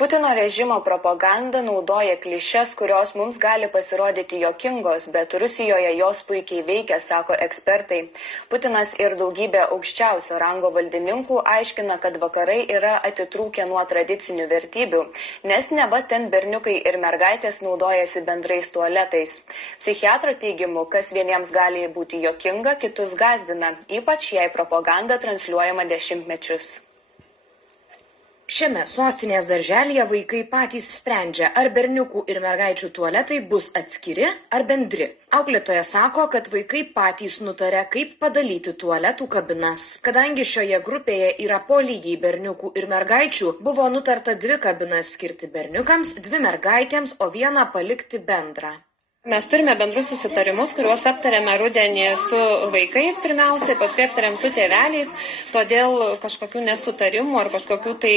Putino režimo propaganda naudoja klišes, kurios mums gali pasirodyti juokingos, bet Rusijoje jos puikiai veikia, sako ekspertai. Putinas ir daugybė aukščiausio rango valdininkų aiškina, kad vakarai yra atitrūkę nuo tradicinių vertybių, nes neva ten berniukai ir mergaitės naudojasi bendrais tualetais. Psichiatro teigimu, kas vieniems gali būti juokinga, kitus gąsdina, ypač jei propaganda transliuojama dešimtmečius. Šiame sostinės darželyje vaikai patys sprendžia, ar berniukų ir mergaičių tualetai bus atskiri ar bendri. Auklėtoja sako, kad vaikai patys nutarė, kaip padalyti tualetų kabinas. Kadangi šioje grupėje yra po lygiai berniukų ir mergaičių, buvo nutarta 2 kabinas skirti berniukams, 2 mergaitėms, o 1 palikti bendrą. Mes turime bendrus susitarimus, kuriuos aptarėme rudenį su vaikais pirmiausiai, paskui aptarėm su tėveliais, todėl kažkokių nesutarimų ar kažkokių tai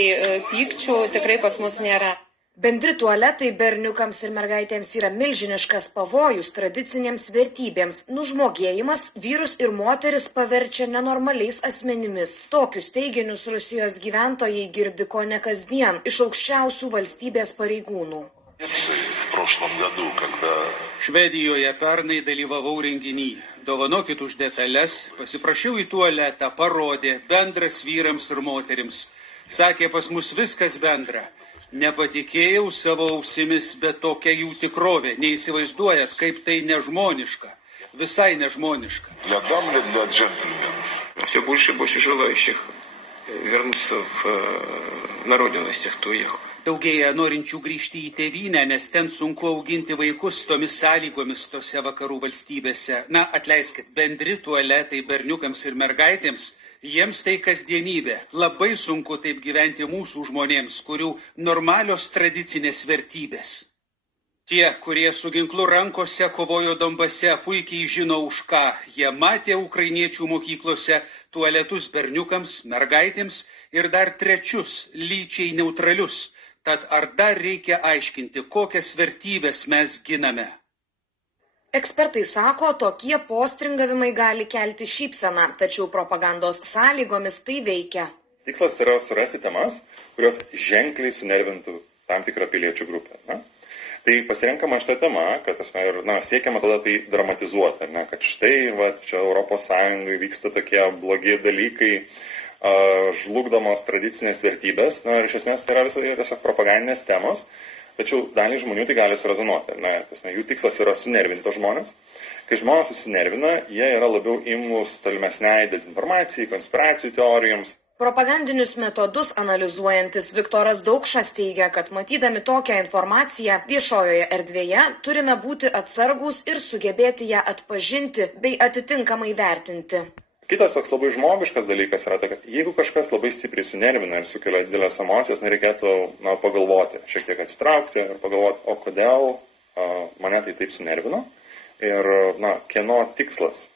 pykčių tikrai pas mus nėra. Bendri tualetai berniukams ir mergaitėms yra milžiniškas pavojus tradicinėms vertybėms. Nužmogėjimas vyrus ir moteris paverčia nenormaliais asmenimis. Tokius teiginius Rusijos gyventojai girdi kone kasdien iš aukščiausių valstybės pareigūnų. Švedijoje pernai dalyvavau renginy. Dovanokit už detalės, pasiprašiau į tualetą, parodė, bendras vyrams ir moterims. Sakė, pas mus viskas bendra. Nepatikėjau savo ausimis, bet tokia jų tikrovė. Neįsivaizduojat, kaip tai nežmoniška. Visai nežmoniška. Все больше и больше желающих вернуться на родину из тех, кто уехал. Daugėja norinčių grįžti į tėvynę, nes ten sunku auginti vaikus tomis sąlygomis tose vakarų valstybėse. Na, atleiskit, bendri tualetai berniukams ir mergaitėms, jiems tai kasdienybė. Labai sunku taip gyventi mūsų žmonėms, kurių normalios tradicinės vertybės. Tie, kurie su ginklu rankose kovojo Donbase, puikiai žino už ką. Jie matė ukrainiečių mokyklose tualetus berniukams, mergaitėms ir dar 3 lyčiai neutralius. Tad ar dar reikia aiškinti, kokias vertybės mes giname? Ekspertai sako, tokie postringavimai gali kelti šypseną, tačiau propagandos sąlygomis tai veikia. Tikslas yra surasti temas, kurios ženkliai sunervintų tam tikrą piliečių grupę. Ne? Tai pasirenkama šitą temą, kad siekiama tada tai dramatizuoti, ne? Kad štai čia Europos Sąjungai vyksta tokie blogi dalykai, žlugdomos tradicinės vertybės. Na, iš esmės tai yra tiesiog propagandinės temos, tačiau dalį žmonių tai gali surezonuoti. Jų tikslas yra sunervinti žmonės. Kai žmonės susinervina, jie yra labiau imlūs tolimesniai dezinformacijai, konspiracijų teorijoms. Propagandinius metodus analizuojantis Viktoras Daukšas teigia, kad matydami tokią informaciją viešojoje erdvėje turime būti atsargūs ir sugebėti ją atpažinti bei atitinkamai vertinti. Kitas toks labai žmogiškas dalykas yra, kad jeigu kažkas labai stipriai sunervina ir sukelia didelės emocijas, nereikėtų pagalvoti, šiek tiek atsitraukti ir pagalvoti, o kodėl mane tai taip sunervino ir kieno tikslas,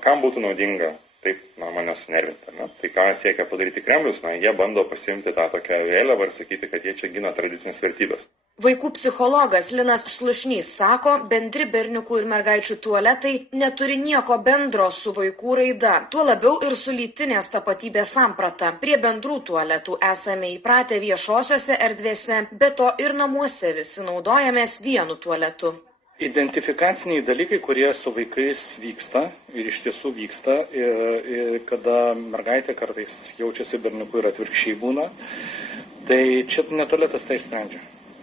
kam būtų naudinga taip mane sunervinti. Ne? Tai ką siekia padaryti Kremlius, jie bando pasiimti tą tokią vėliavą ir sakyti, kad jie čia gina tradicinės vertybės. Vaikų psichologas Linas Slušnys sako, bendri berniukų ir mergaičių tualetai neturi nieko bendro su vaikų raida, tuo labiau ir su lytinės tapatybės samprata. Prie bendrų tualetų esame įpratę viešosiose erdvėse, be to ir namuose visi naudojamės vienu tualetu. Identifikaciniai dalykai, kurie su vaikais vyksta ir iš tiesų vyksta, kada mergaitė kartais jaučiasi berniuku ir atvirkščiai būna, tai čia netualetas tai sprendžia.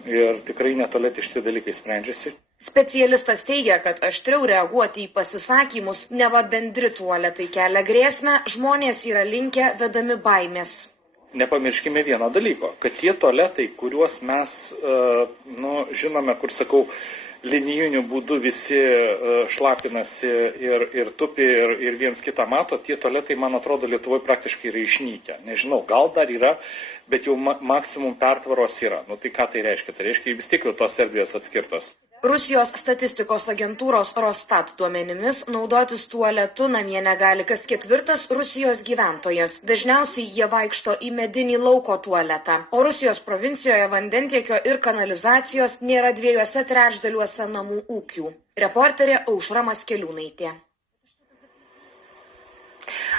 Ir tikrai netolėti šitie dalykai sprendžiasi. Specialistas teigia, kad aštriau reaguoti į pasisakymus, neva bendri tualetai kelia grėsmę, žmonės yra linkę vedami baimės. Nepamirškime vieno dalyko, kad tie tualetai, kuriuos mes žinome, kur sakau, linijiniu būdu visi šlapinasi ir tupi ir viens kitą mato, tie tualetai, man atrodo, Lietuvoje praktiškai yra išnykę. Nežinau, gal dar yra, bet jau maksimum pertvaros yra. Tai ką tai reiškia? Tai reiškia, vis tik jau tos erdvės atskirtos. Rusijos statistikos agentūros Rostat duomenimis naudotis tualetu namie negali kas 4 Rusijos gyventojas. Dažniausiai jie vaikšto į medinį lauko tualetą. O Rusijos provincijoje vandentiekio ir kanalizacijos nėra 2/3 namų ūkių. Reporterė Aušra Maskeliūnaitė.